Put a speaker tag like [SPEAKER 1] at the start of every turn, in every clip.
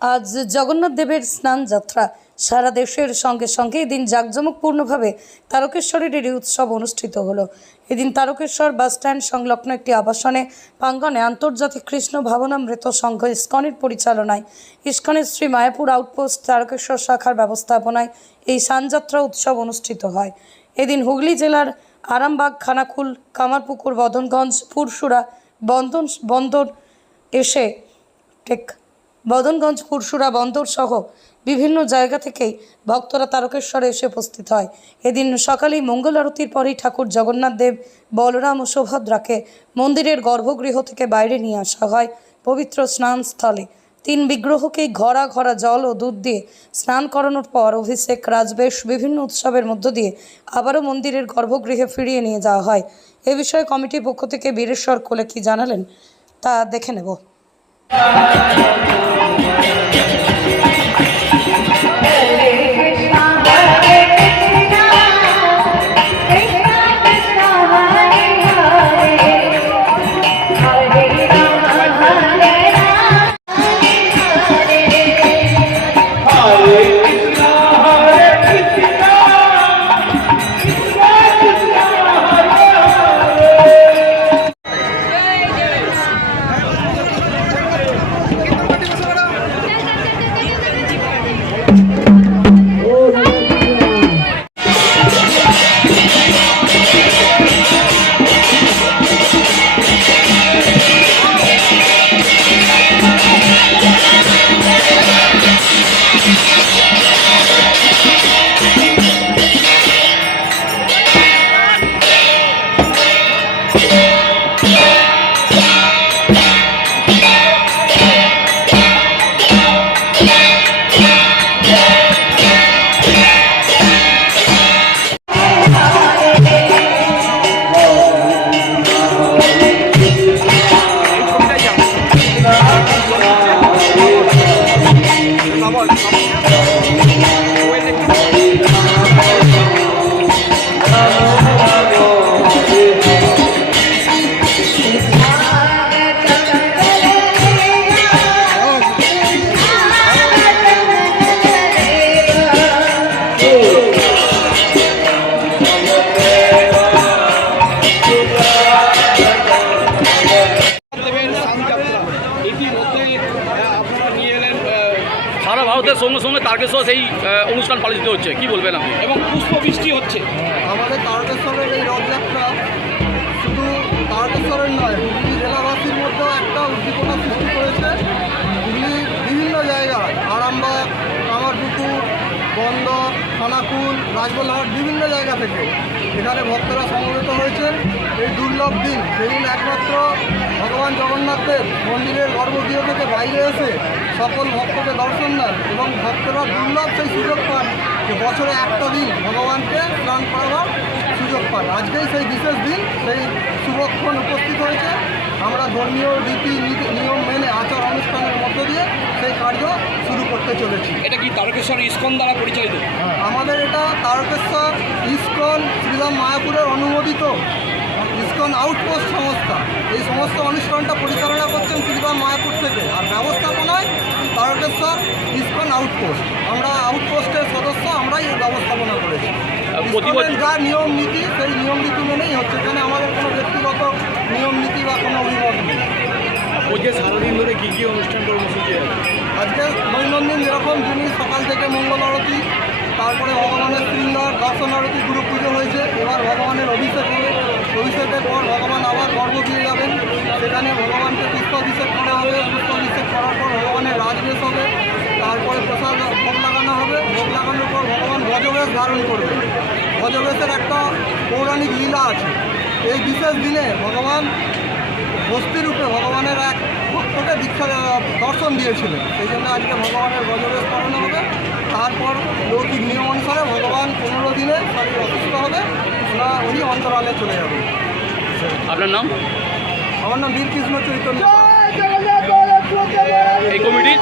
[SPEAKER 1] আজ জগন্নাথ দেবের স্নান যাত্রা। সারা দেশের সঙ্গে সঙ্গে এদিন জাঁকজমকপূর্ণভাবে তারকেশ্বরের এই উৎসব অনুষ্ঠিত হলো। এদিন তারকেশ্বর বাসস্ট্যান্ড সংলগ্ন একটি আবাসনে প্রাঙ্গনে আন্তর্জাতিক কৃষ্ণ ভাবনামৃত সংঘ ইস্কনের পরিচালনায়, ইস্কনের শ্রী মায়াপুর আউটপোস্ট তারকেশ্বর শাখার ব্যবস্থাপনায় এই সানযাত্রা উৎসব অনুষ্ঠিত হয়। এদিন হুগলি জেলার আরামবাগ, খানাকুল, কামারপুকুর, বদনগঞ্জ পুরসুরা বন্দন, বন্দর এসে টেক বদনগঞ্জ পুরসুরা বন্দর সহ বিভিন্ন জায়গা থেকেই ভক্তরা তারকেশ্বরে এসে উপস্থিত হয়। এদিন সকালেই মঙ্গল আরতির পরেই ঠাকুর জগন্নাথ দেব, বলরাম ও সুভদ্রাকে মন্দিরের গর্ভগৃহ থেকে বাইরে নিয়ে আসা হয় পবিত্র স্নানস্থলে। তিন বিগ্রহকেই ঘরা ঘরা জল ও দুধ দিয়ে স্নান করানোর পর অভিষেক, রাজবেশ বিভিন্ন উৎসবের মধ্য দিয়ে আবারও মন্দিরের গর্ভগৃহে ফিরিয়ে নিয়ে যাওয়া হয়। এ বিষয়ে কমিটির পক্ষ থেকে বীরেশ্বর কোলে কি জানালেন তা দেখে নেব।
[SPEAKER 2] Thank you.
[SPEAKER 3] Lord. ভারতের সঙ্গে সঙ্গে তারকেশ্বর সেই অনুষ্ঠান পালিত হচ্ছে। কি বলবেন আপনি?
[SPEAKER 2] এবং পুষ্প বৃষ্টি হচ্ছে।
[SPEAKER 4] আমাদের তারকেশ্বরের এই রথযাত্রা শুধু তারকেশ্বরের নয় হুগলি জেলাবাসীর মধ্যেও একটা উদ্দীপনা সৃষ্টি করেছে। হুগলির বিভিন্ন জায়গায় আরামবাগ বন্দর খানাকুল রাজবলহাট বিভিন্ন জায়গা থেকে এখানে ভক্তরা সমবেত হয়েছেন। এই দুর্লভ দিন, সেদিন একমাত্র ভগবান জগন্নাথের মন্দিরের গর্ভগৃহ থেকে বাইরে এসে সকল ভক্তকে দর্শন দেন এবং ভক্তরা দুর্লভ সেই সুযোগ পান যে বছরে একটা দিন ভগবানকে স্নান করাবার সুযোগ পান। আজকেই সেই বিশেষ দিন, সেই শুভক্ষণ উপস্থিত হয়েছে। আমরা ধর্মীয় রীতি নীতি- নিয়ম মেনে আচার অনুষ্ঠানের মধ্য দিয়ে সেই কার্য শুরু করতে চলেছি।
[SPEAKER 2] এটা কি তারকেশ্বর ইস্কন দ্বারা পরিচালিত?
[SPEAKER 4] আমাদের এটা তারকেশ্বর ইস্কন শ্রীরাম মায়াপুরের অনুমোদিত ইস্কন আউটপোস্ট সংস্থা। এই সমস্ত অনুষ্ঠানটা পরিচালনা করছেন শ্রীরাম মায়াপুর থেকে। আর ব্যবস্থাপনায় তারকেশ্বর ইস্কন আউটপোস্ট। আমরা আউটপোস্টের সদস্য আমরাই এই ব্যবস্থাপনা করেছি। যা নিয়ম নীতি সেই নিয়ম নীতি মেনেই হচ্ছে। এখানে আমাদের কোনো ব্যক্তিগত নিয়ম নীতি বা কোনো অভিমত নেই
[SPEAKER 2] বলছে সারাদিন ধরে কী কী অনুষ্ঠান কর্মসূচি আছে?
[SPEAKER 4] আজকে দৈনন্দিন যেরকম যিনি সকাল থেকে মঙ্গল আরতি, তারপরে ভগবানের শৃঙ্গার, দর্শন আরতি, গুরু পুজো হয়েছে। এবার ভগবানের অভিষেক হবে। অভিষেকের পর ভগবান আবার গর্ব দিয়ে যাবেন। সেখানে ভগবানকে পুষ্প অভিষেক করা হবে। পুষ্পাভিষেক করার পর ভগবানের রাজবেশ হবে। তারপরে প্রসাদ ভোগ লাগানো হবে। ভোগ লাগানোর পর ভগবান গজবেশ ধারণ করবে গজবেশের একটা পৌরাণিক লীলা আছে। এই বিশেষ দিনে ভগবান বস্তিরূপে ভগবানের এক ভক্তকে দীক্ষা দর্শন দিয়েছিলেন সেই জন্য আজকে ভগবানের গজবেশ করানো হবে। তারপর লৌকিক নিয়ম অনুসারে ভগবান পনেরো দিনে শরীর অসুস্থ হবে। ওরা উনি অন্তরালে চলে যাবে
[SPEAKER 3] আপনার নাম?
[SPEAKER 4] আমার নাম বীরকৃষ্ণ চৈতন্য।
[SPEAKER 3] এই কমিটির?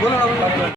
[SPEAKER 4] বলুন আপনার